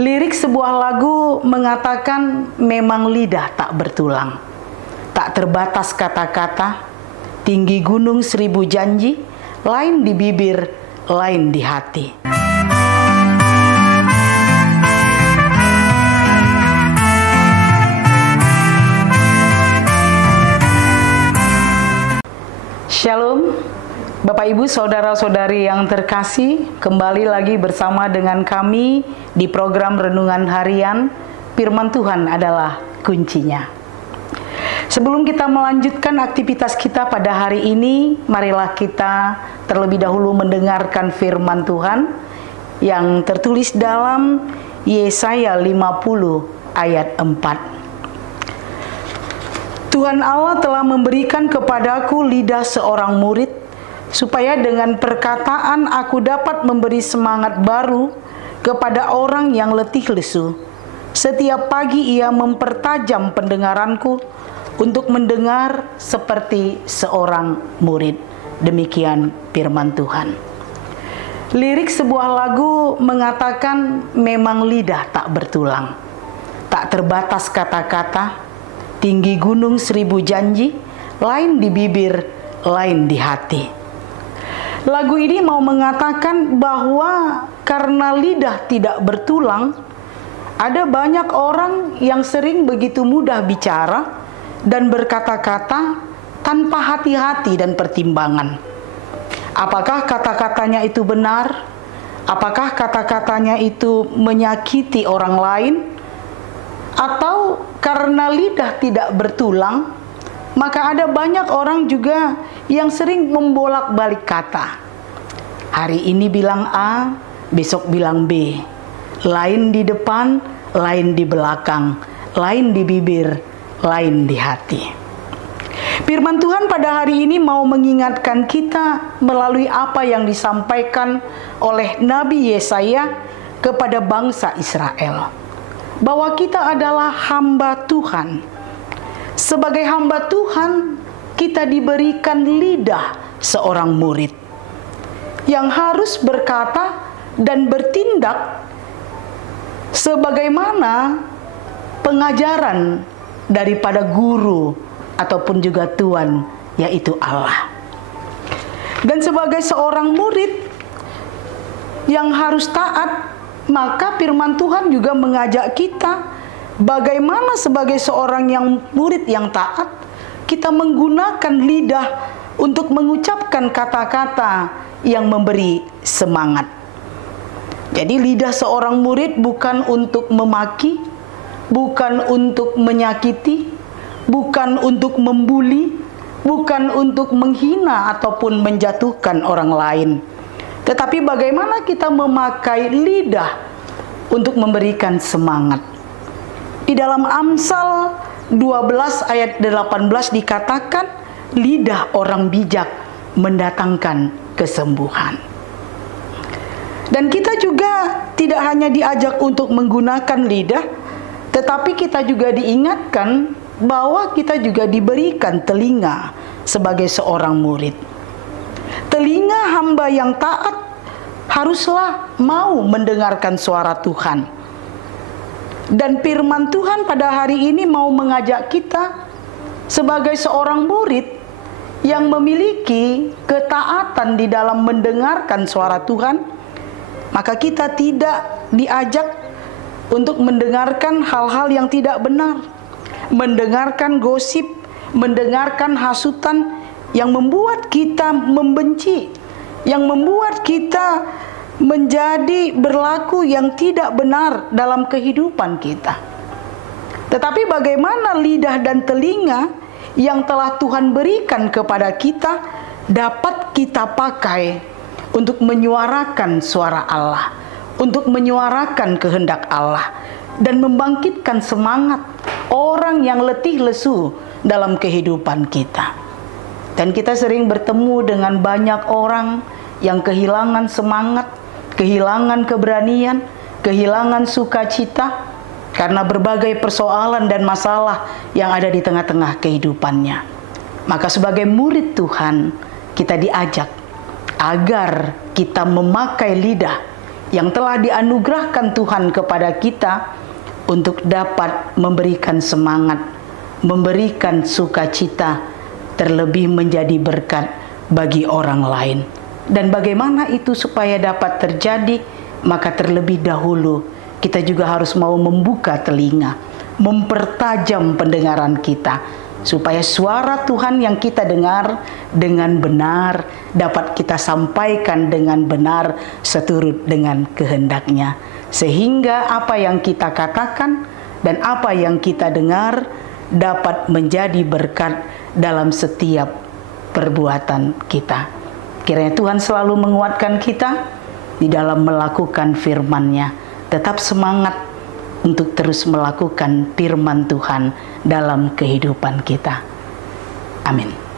Lirik sebuah lagu mengatakan memang lidah tak bertulang, tak terbatas kata-kata, tinggi gunung seribu janji, lain di bibir, lain di hati. Shalom, Bapak Ibu Saudara-saudari yang terkasih, kembali lagi bersama dengan kami di program Renungan Harian Firman Tuhan adalah kuncinya. Sebelum kita melanjutkan aktivitas kita pada hari ini, marilah kita terlebih dahulu mendengarkan firman Tuhan yang tertulis dalam Yesaya 50 ayat 4. Tuhan Allah telah memberikan kepadaku lidah seorang murid, supaya dengan perkataan aku dapat memberi semangat baru kepada orang yang letih lesu. Setiap pagi ia mempertajam pendengaranku untuk mendengar seperti seorang murid. Demikian firman Tuhan. Lirik sebuah lagu mengatakan memang lidah tak bertulang, tak terbatas kata-kata, tinggi gunung seribu janji, lain di bibir, lain di hati. Lagu ini mau mengatakan bahwa karena lidah tidak bertulang, ada banyak orang yang sering begitu mudah bicara dan berkata-kata tanpa hati-hati dan pertimbangan. Apakah kata-katanya itu benar? Apakah kata-katanya itu menyakiti orang lain? Atau karena lidah tidak bertulang, maka ada banyak orang juga yang sering membolak-balik kata. Hari ini bilang A, besok bilang B. Lain di depan, lain di belakang, lain di bibir, lain di hati. Firman Tuhan pada hari ini mau mengingatkan kita melalui apa yang disampaikan oleh Nabi Yesaya kepada bangsa Israel, bahwa kita adalah hamba Tuhan. Sebagai hamba Tuhan, kita diberikan lidah seorang murid yang harus berkata dan bertindak sebagaimana pengajaran daripada guru ataupun juga Tuhan, yaitu Allah. Dan sebagai seorang murid yang harus taat, maka firman Tuhan juga mengajak kita bagaimana sebagai seorang yang murid yang taat, kita menggunakan lidah untuk mengucapkan kata-kata yang memberi semangat. Jadi lidah seorang murid bukan untuk memaki, bukan untuk menyakiti, bukan untuk membuli, bukan untuk menghina ataupun menjatuhkan orang lain. Tetapi bagaimana kita memakai lidah untuk memberikan semangat. Di dalam Amsal 12 ayat 18 dikatakan, lidah orang bijak mendatangkan kesembuhan. Dan kita juga tidak hanya diajak untuk menggunakan lidah, tetapi kita juga diingatkan bahwa kita juga diberikan telinga sebagai seorang murid. Telinga hamba yang taat haruslah mau mendengarkan suara Tuhan. Dan firman Tuhan pada hari ini mau mengajak kita sebagai seorang murid yang memiliki ketaatan di dalam mendengarkan suara Tuhan, maka kita tidak diajak untuk mendengarkan hal-hal yang tidak benar, mendengarkan gosip, mendengarkan hasutan yang membuat kita membenci, yang membuat kita menjadi berlaku yang tidak benar dalam kehidupan kita. Tetapi bagaimana lidah dan telinga yang telah Tuhan berikan kepada kita dapat kita pakai untuk menyuarakan suara Allah, untuk menyuarakan kehendak Allah, dan membangkitkan semangat orang yang letih lesu dalam kehidupan kita. Dan kita sering bertemu dengan banyak orang yang kehilangan semangat, kehilangan keberanian, kehilangan sukacita karena berbagai persoalan dan masalah yang ada di tengah-tengah kehidupannya. Maka sebagai murid Tuhan, kita diajak agar kita memakai lidah yang telah dianugerahkan Tuhan kepada kita untuk dapat memberikan semangat, memberikan sukacita, terlebih menjadi berkat bagi orang lain. Dan bagaimana itu supaya dapat terjadi? Maka terlebih dahulu kita juga harus mau membuka telinga, mempertajam pendengaran kita, supaya suara Tuhan yang kita dengar dengan benar dapat kita sampaikan dengan benar seturut dengan kehendak-Nya, sehingga apa yang kita katakan dan apa yang kita dengar dapat menjadi berkat dalam setiap perbuatan kita. Kiranya Tuhan selalu menguatkan kita di dalam melakukan firman-Nya. Tetap semangat untuk terus melakukan firman Tuhan dalam kehidupan kita. Amin.